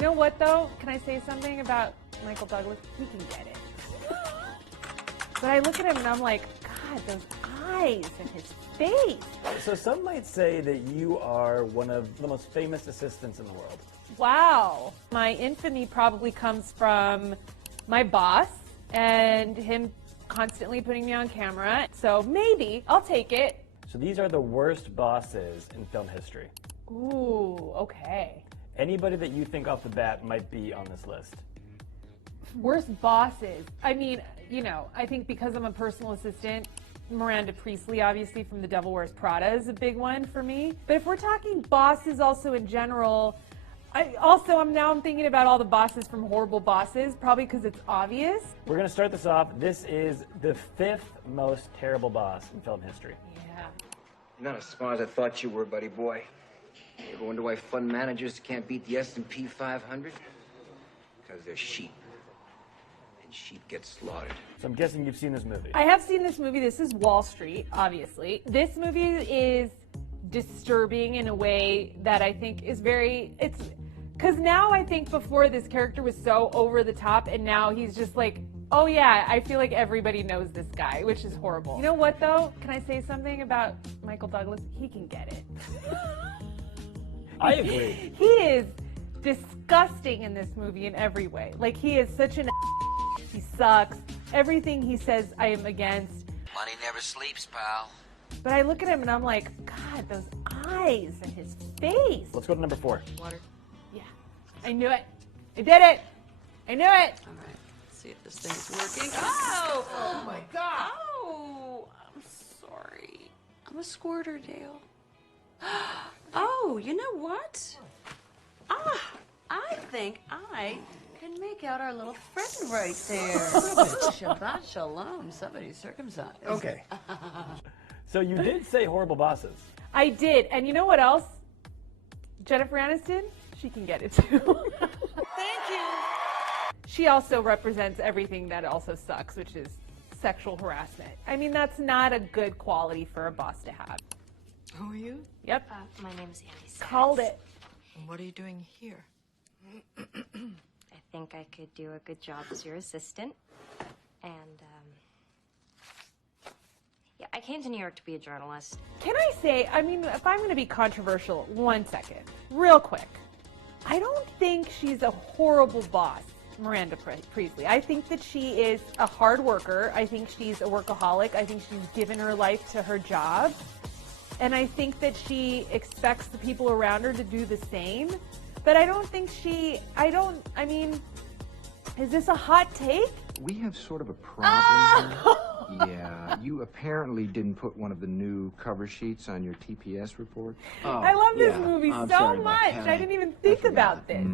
You know what, though? Can I say something about Michael Douglas? He can get it. But I look at him and I'm like, God, those eyes and his face. So some might say that you are one of the most famous assistants in the world. Wow. My infamy probably comes from my boss and him constantly putting me on camera. So maybe I'll take it. So these are the worst bosses in film history. Ooh, okay. Anybody that you think off the bat might be on this list? Worst bosses. I mean, you know, I think because I'm a personal assistant, Miranda Priestley, obviously, from The Devil Wears Prada is a big one for me. But if we're talking bosses also in general, I'm thinking about all the bosses from Horrible Bosses, probably because it's obvious. We're going to start this off. This is the 5th most terrible boss in film history. Yeah. You're not as smart as I thought you were, buddy boy. You ever wonder why fund managers can't beat the S&P 500? Because they're sheep. And sheep get slaughtered. So I'm guessing you've seen this movie. I have seen this movie. This is Wall Street, obviously. This movie is disturbing in a way that I think is because now I think before this character was so over the top and now he's just like, oh yeah, I feel like everybody knows this guy, which is horrible. You know what, though? Can I say something about Michael Douglas? He can get it. I agree. He is disgusting in this movie in every way. Like, he is such an he sucks. Everything he says, I am against. Money never sleeps, pal. But I look at him and I'm like, God, those eyes and his face. Let's go to number 4. Water. Yeah, I knew it. I did it. I knew it. All right. Let's see if this thing's working. Oh! Oh, my God! Oh! I'm sorry. I'm a squirter, Dale. Oh, you know what? I think I can make out our little friend right there. Shabbat shalom. Somebody's circumcised. Okay. So you did say Horrible Bosses. I did. And you know what else? Jennifer Aniston, she can get it too. Thank you. She also represents everything that also sucks, which is sexual harassment. I mean, that's not a good quality for a boss to have. Who are you? Yep. My name's Annie Sachs. Called it. And what are you doing here? I think I could do a good job as your assistant. And, yeah, I came to New York to be a journalist. Can I say, I mean, if I'm going to be controversial, 1 second, real quick. I don't think she's a horrible boss, Miranda Priestley. I think that she is a hard worker. I think she's a workaholic. I think she's given her life to her job. And I think that she expects the people around her to do the same. But I don't think I mean, is this a hot take? We have sort of a problem here. Yeah, you apparently didn't put one of the new cover sheets on your TPS report. Oh, I love this yeah. movie I'm so sorry about much. that. I didn't even think about this.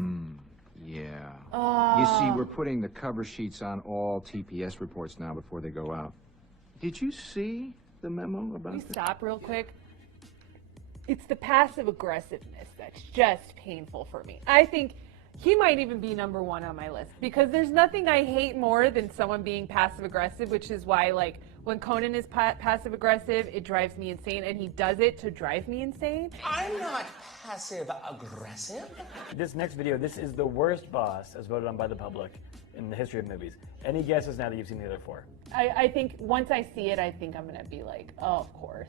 Yeah. You see, we're putting the cover sheets on all TPS reports now before they go out. Did you see the memo about Can you this? stop real quick? It's the passive aggressiveness that's just painful for me. I think he might even be number 1 on my list because there's nothing I hate more than someone being passive aggressive, which is why, like, when Conan is passive aggressive, it drives me insane, and he does it to drive me insane. I'm not passive aggressive. This next video, this is the worst boss as voted on by the public in the history of movies. Any guesses now that you've seen the other 4? I think once I see it, I think I'm going to be like, oh, of course.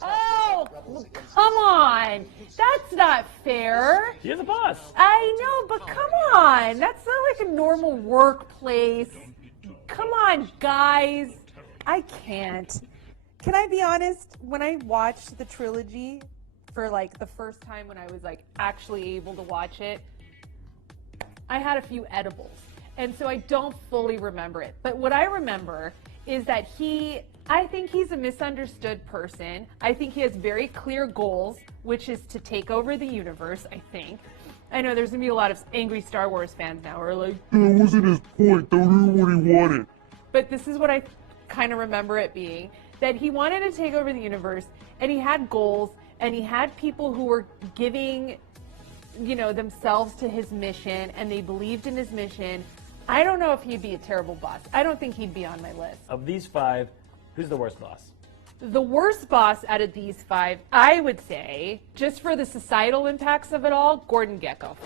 Oh, come on. That's not fair. He is a boss. I know, but come on. That's not like a normal workplace. Come on, guys. I can't. Can I be honest? When I watched the trilogy for like the first time when I was like actually able to watch it, I had a few edibles. And so I don't fully remember it. But what I remember is that I think he's a misunderstood person. I think he has very clear goals, which is to take over the universe, I think. I know there's going to be a lot of angry Star Wars fans now who are like, that wasn't his point. That wasn't what he wanted. but this is what I kind of remember it being, that he wanted to take over the universe, and he had goals, and he had people who were giving, you know, themselves to his mission, and they believed in his mission. I don't know if he'd be a terrible boss. I don't think he'd be on my list. Of these 5, who's the worst boss? The worst boss out of these 5, I would say, just for the societal impacts of it all, Gordon Gekko.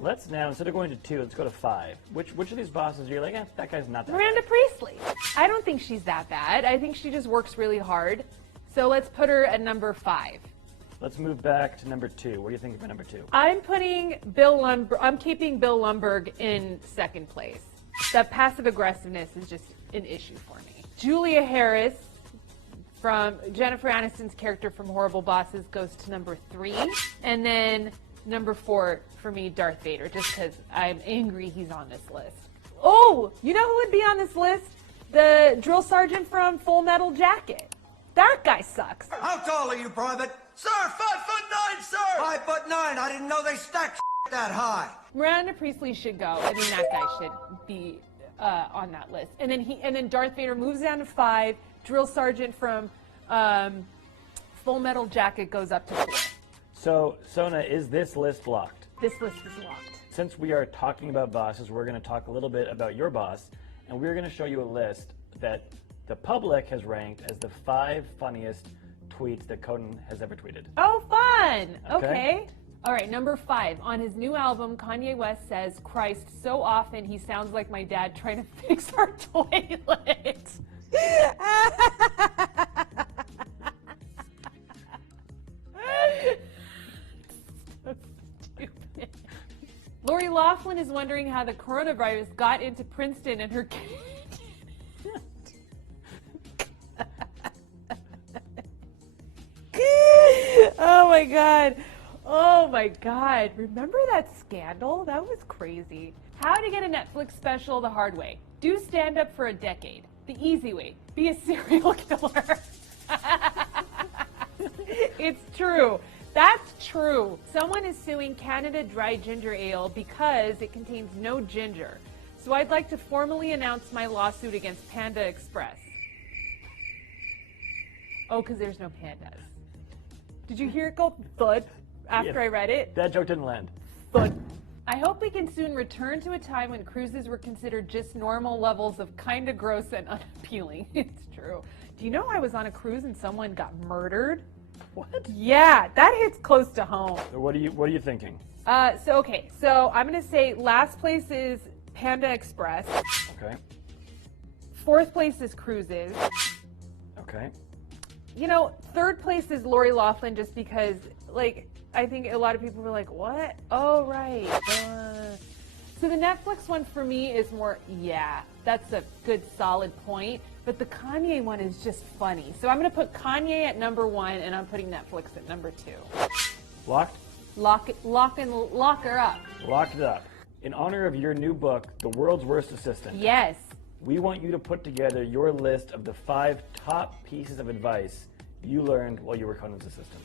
Let's now, instead of going to 2, let's go to 5. Which of these bosses you're like, that guy's not that Miranda bad? Priestley. I don't think she's that bad. I think she just works really hard. So let's put her at number 5. Let's move back to number 2. What do you think for number 2? I'm keeping Bill Lumberg in second place. The passive aggressiveness is just an issue for me. Julia Harris from Jennifer Aniston's character from Horrible Bosses goes to number 3. And then number 4 for me, Darth Vader, just because I'm angry he's on this list. Oh, you know who would be on this list? The drill sergeant from Full Metal Jacket. That guy sucks. How tall are you, Private? Sir, 5'9", sir! 5'9". I didn't know they stacked that high. Miranda Priestley should go. I mean, that guy should be on that list. And then Darth Vader moves down to 5. Drill sergeant from Full Metal Jacket goes up to 4. So, Sona, is this list locked? This list is locked. Since we are talking about bosses, we're going to talk a little bit about your boss, and we're going to show you a list that the public has ranked as the 5 funniest tweets that Conan has ever tweeted. Oh, fun! Okay. Okay. All right, number 5. On his new album, Kanye West says, "Christ, so often he sounds like my dad trying to fix our toilet." So stupid. Lori Loughlin is wondering how the coronavirus got into Princeton and her kid. Oh my god. Oh my god. Remember that scandal? That was crazy. How to get a Netflix special the hard way. Do stand up for a decade. The easy way. Be a serial killer. It's true. That's true. Someone is suing Canada Dry Ginger Ale because it contains no ginger. So I'd like to formally announce my lawsuit against Panda Express. Oh, because there's no pandas. Did you hear it go thud after Yeah, I read it? That joke didn't land. Thud. I hope we can soon return to a time when cruises were considered just normal levels of kinda gross and unappealing. It's true. Do you know I was on a cruise and someone got murdered? What? Yeah, that hits close to home. So what are you thinking? So I'm gonna say last place is Panda Express. Okay. 4th place is cruises. Okay. You know, 3rd place is Lori Loughlin, just because, like, I think a lot of people were like, what? Oh, right. So the Netflix one for me is more, yeah, that's a good solid point. But the Kanye one is just funny. So I'm going to put Kanye at number 1, and I'm putting Netflix at number 2. Locked? Lock her up. Locked it up. In honor of your new book, The World's Worst Assistant. Yes. We want you to put together your list of the 5 top pieces of advice you learned while you were Conan's assistant.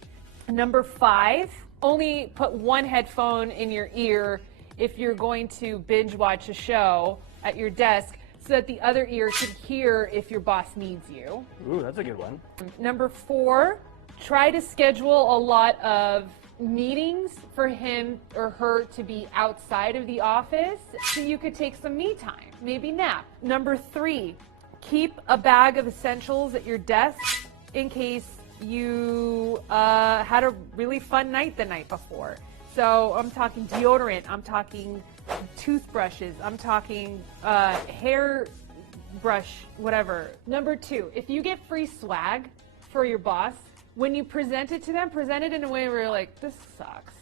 Number 5, only put one headphone in your ear if you're going to binge watch a show at your desk so that the other ear can hear if your boss needs you. Ooh, that's a good one. Number 4, try to schedule a lot of meetings for him or her to be outside of the office so you could take some me time, maybe nap. Number 3, keep a bag of essentials at your desk in case you had a really fun night the night before. So I'm talking deodorant, I'm talking toothbrushes, I'm talking hair brush, whatever. Number 2, if you get free swag for your boss, when you present it to them, present it in a way where you're like, this sucks.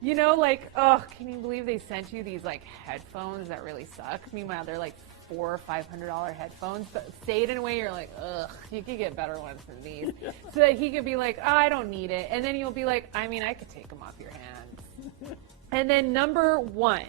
You know, like, oh, can you believe they sent you these like headphones that really suck? Meanwhile, they're like $400 or $500 headphones, but say it in a way you're like, ugh, you could get better ones than these. So that he could be like, oh, I don't need it. And then you'll be like, I mean, I could take them off your hands. And then number 1,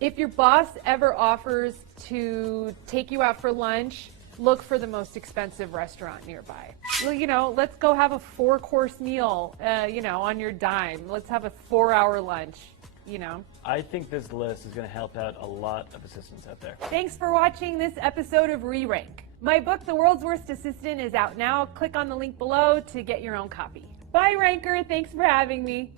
if your boss ever offers to take you out for lunch, look for the most expensive restaurant nearby. Well, you know, let's go have a 4-course meal, you know, on your dime. Let's have a 4-hour lunch, you know. I think this list is going to help out a lot of assistants out there. Thanks for watching this episode of Re-Rank. My book, The World's Worst Assistant, is out now. Click on the link below to get your own copy. Bye, Ranker. Thanks for having me.